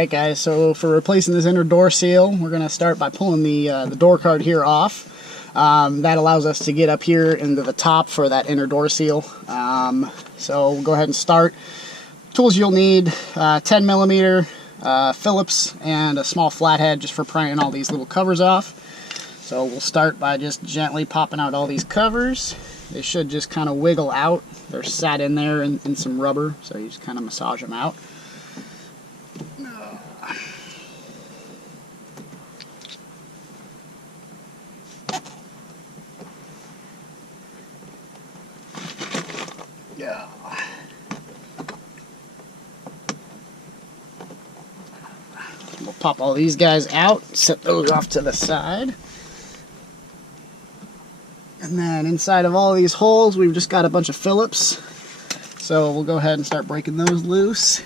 Alright guys, so for replacing this inner door seal, we're going to start by pulling the door card here off. That allows us to get up here into the top for that inner door seal. So we'll go ahead and start. Tools you'll need, 10mm Phillips and a small flathead just for prying all these little covers off. So we'll start by just gently popping out all these covers. They should just kind of wiggle out. They're sat in there in some rubber, so you just kind of massage them out. Yeah. We'll pop all these guys out, set those off to the side. And then inside of all these holes, we've just got a bunch of Phillips. So we'll go ahead and start breaking those loose.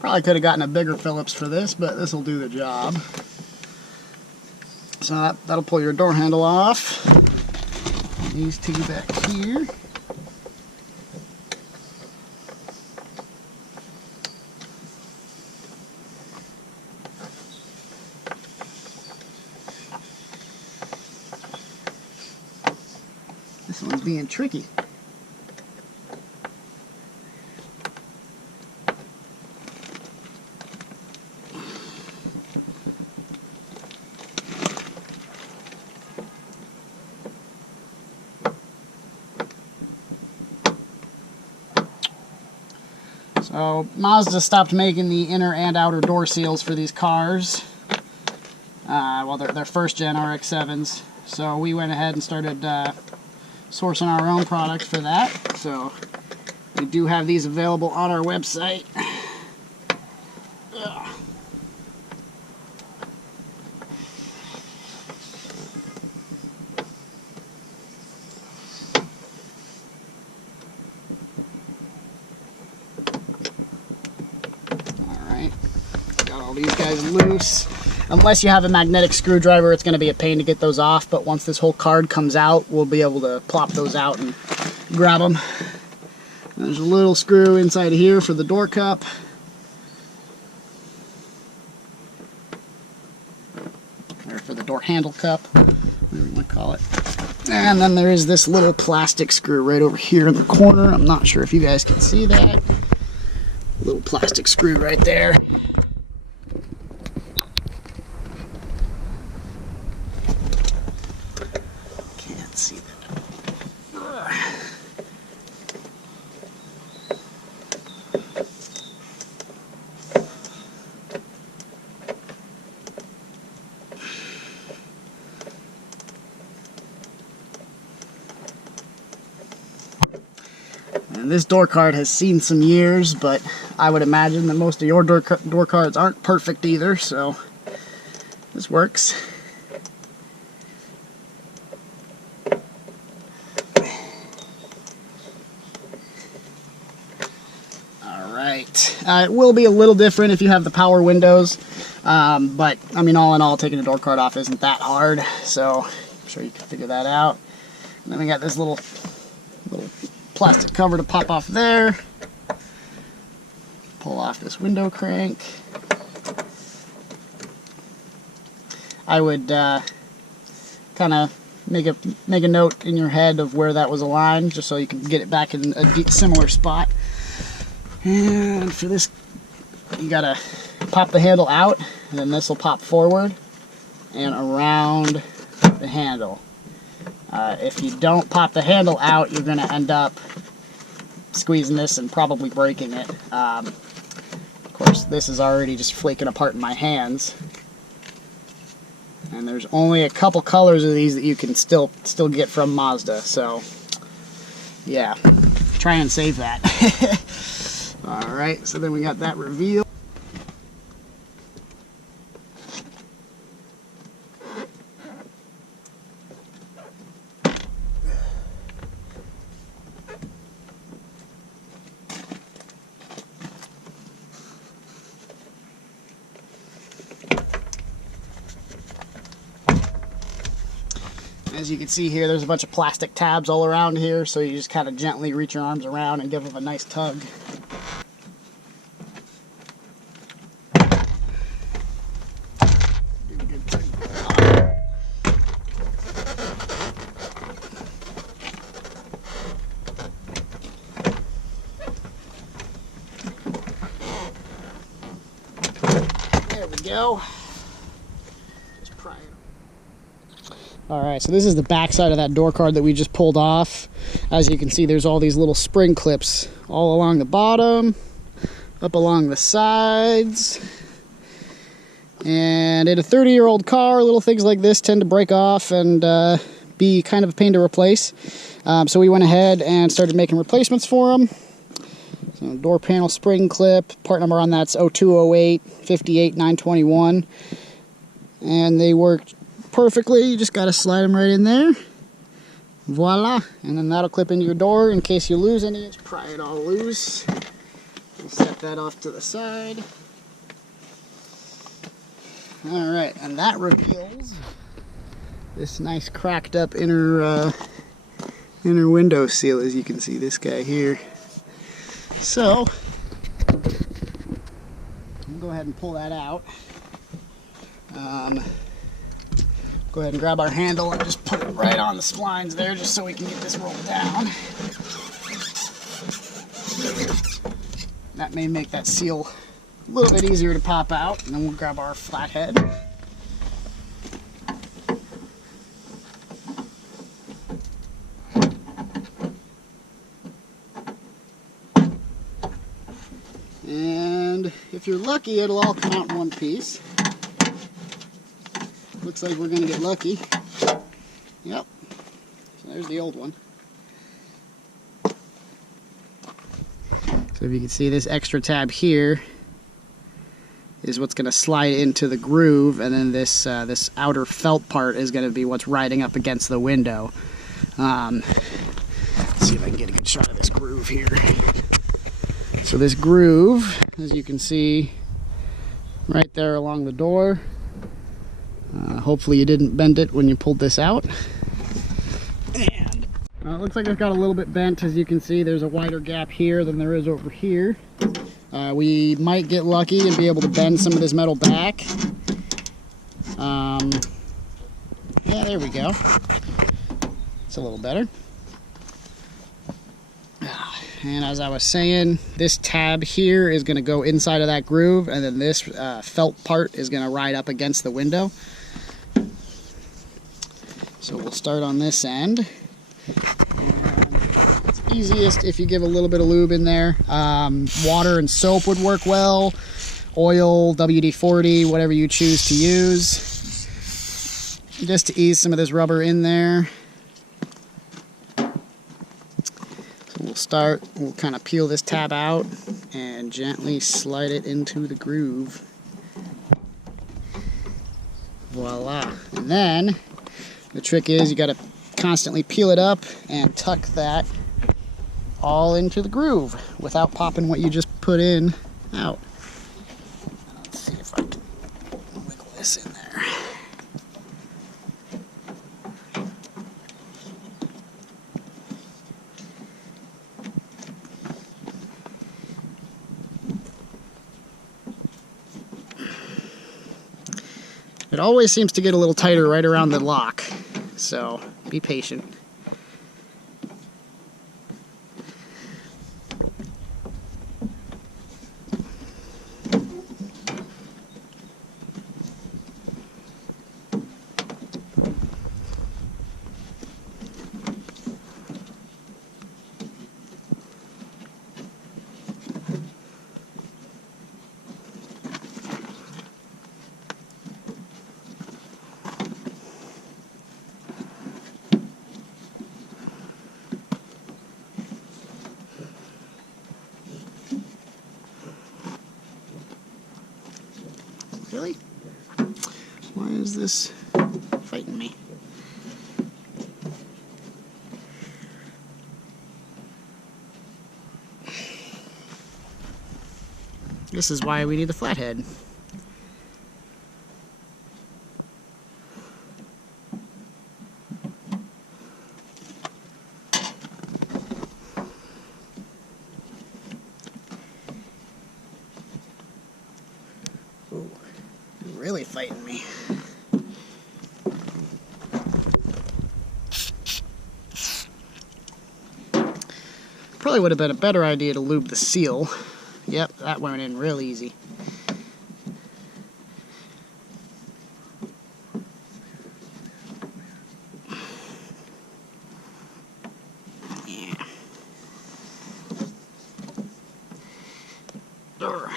Probably could have gotten a bigger Phillips for this, but this will do the job. So that'll pull your door handle off. These two back here. This one's being tricky. So Mazda stopped making the inner and outer door seals for these cars. Well, they're first gen Rx7s. So we went ahead and started sourcing our own product for that. So we do have these available on our website. Ugh. Got all these guys loose. Unless you have a magnetic screwdriver, it's going to be a pain to get those off, but once this whole card comes out, we'll be able to plop those out and grab them. There's a little screw inside of here for the door cup. Or for the door handle cup, whatever you want to call it. And then there is this little plastic screw right over here in the corner. I'm not sure if you guys can see that. Little plastic screw right there. See that. And this door card has seen some years, but I would imagine that most of your door cards aren't perfect either, so this works. It will be a little different if you have the power windows, but I mean, all in all, taking a door card off isn't that hard, so I'm sure you can figure that out. And then we got this little plastic cover to pop off there. Pull off this window crank. I would kind of make a note in your head of where that was aligned, just so you can get it back in a similar spot. And for this, you gotta pop the handle out, and then this will pop forward and around the handle. If you don't pop the handle out, you're gonna end up squeezing this and probably breaking it. Of course, this is already just flaking apart in my hands. And there's only a couple colors of these that you can still get from Mazda, so yeah, try and save that. Alright, so then we got that reveal. As you can see here, there's a bunch of plastic tabs all around here, so you just kind of gently reach your arms around and give them a nice tug. There we go. Just pry it. Alright, so this is the back side of that door card that we just pulled off. As you can see, there's all these little spring clips all along the bottom, up along the sides. And in a 30-year-old car, little things like this tend to break off and be kind of a pain to replace. So we went ahead and started making replacements for them. So door panel spring clip, part number on that's 0208 58 921. And they worked perfectly. You just got to slide them right in there. Voila. And then that'll clip into your door in case you lose any. Just pry it all loose. We'll set that off to the side. Alright, and that reveals this nice cracked up inner window seal, as you can see, this guy here. So, we'll go ahead and pull that out. Go ahead and grab our handle and just put it right on the splines there, just so we can get this rolled down. That may make that seal a little bit easier to pop out, and then we'll grab our flathead. And if you're lucky, it'll all come out in one piece. Looks like we're going to get lucky. Yep. So there's the old one. So if you can see, this extra tab here is what's going to slide into the groove, and then this this outer felt part is going to be what's riding up against the window. Let's see if I can get a good shot of this groove here. So this groove, as you can see, right there along the door. Hopefully you didn't bend it when you pulled this out. And it looks like it's got a little bit bent. As you can see, there's a wider gap here than there is over here. We might get lucky and be able to bend some of this metal back. Yeah, there we go. It's a little better. And as I was saying, this tab here is going to go inside of that groove, and then this felt part is going to ride up against the window. So we'll start on this end. And it's easiest if you give a little bit of lube in there. Water and soap would work well. Oil, WD-40, whatever you choose to use. Just to ease some of this rubber in there. We'll kind of peel this tab out and gently slide it into the groove. Voila. And then the trick is you got to constantly peel it up and tuck that all into the groove without popping what you just put in out. Let's see if I can wiggle this in there. It always seems to get a little tighter right around the lock, so be patient. Really? Why is this fighting me? This is why we need the flathead. fighting me. Probably would have been a better idea to lube the seal. Yep, that went in real easy. Yeah. Urgh.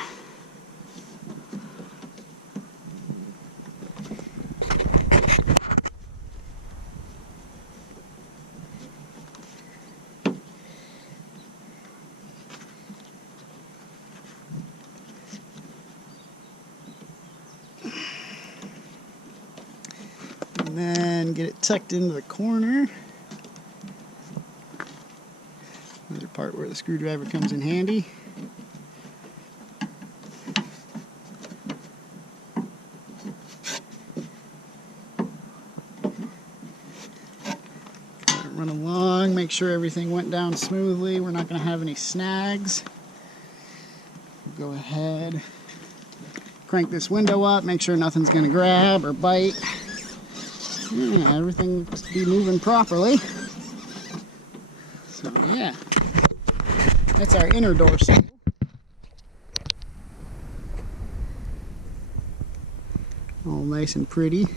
And then get it tucked into the corner. Another part where the screwdriver comes in handy. Run along, make sure everything went down smoothly. We're not going to have any snags. Go ahead, crank this window up, make sure nothing's going to grab or bite. Yeah, everything looks to be moving properly. So yeah, that's our inner door seal. All nice and pretty.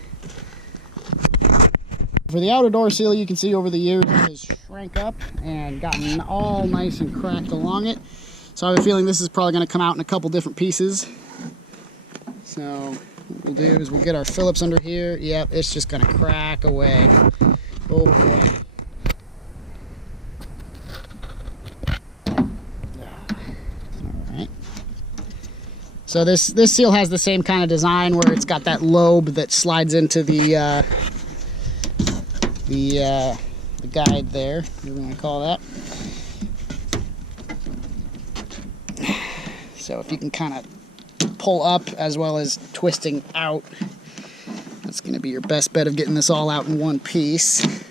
For the outer door seal, you can see over the years it has shrank up and gotten all nice and cracked along it. So I have a feeling this is probably going to come out in a couple different pieces. So what we'll do is we'll get our Phillips under here. Yep, it's just going to crack away. Oh boy. Alright. So this seal has the same kind of design where it's got that lobe that slides into the guide there, whatever you want to call that. So if you can kind of pull up as well as twisting out, that's going to be your best bet of getting this all out in one piece.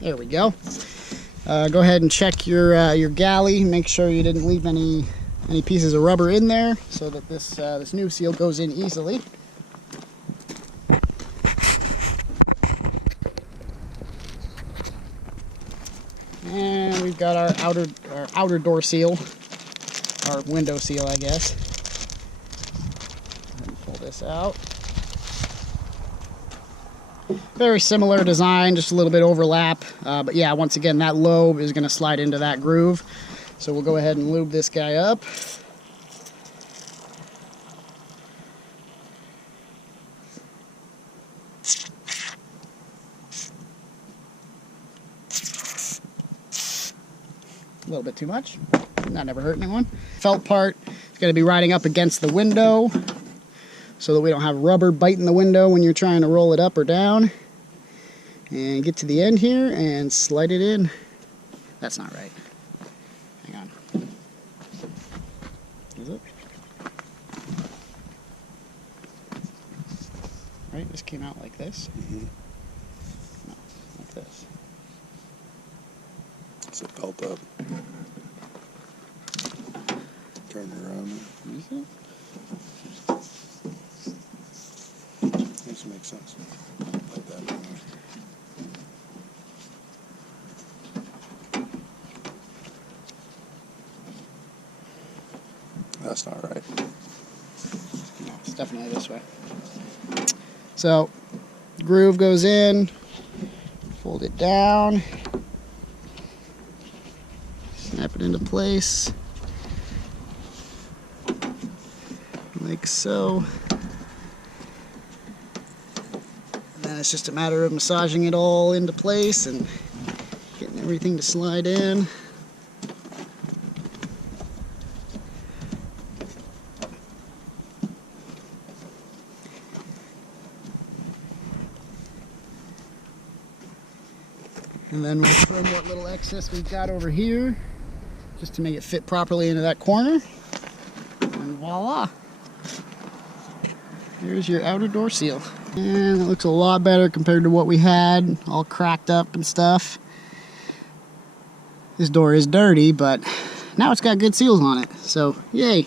There we go. Go ahead and check your galley. Make sure you didn't leave any pieces of rubber in there, so that this new seal goes in easily. And we've got our outer door seal, our window seal, I guess. Pull this out. Very similar design, just a little bit overlap, but yeah, once again, that lobe is going to slide into that groove. So we'll go ahead and lube this guy up. A little bit too much, not never hurt anyone. Felt part is going to be riding up against the window so that we don't have rubber biting the window when you're trying to roll it up or down. And get to the end here and slide it in. That's not right. Hang on. Is it? Right, this came out like this. Mm-hmm. No, like this. It's a belt up. Turn it around. Is it? This makes sense. Like that anyway. That's not right. No, it's definitely this way. So, groove goes in, fold it down, snap it into place, like so. And then it's just a matter of massaging it all into place and getting everything to slide in. And then we'll trim what little excess we've got over here, just to make it fit properly into that corner. And voila! There's your outer door seal. And it looks a lot better compared to what we had, all cracked up and stuff. This door is dirty, but now it's got good seals on it, so yay!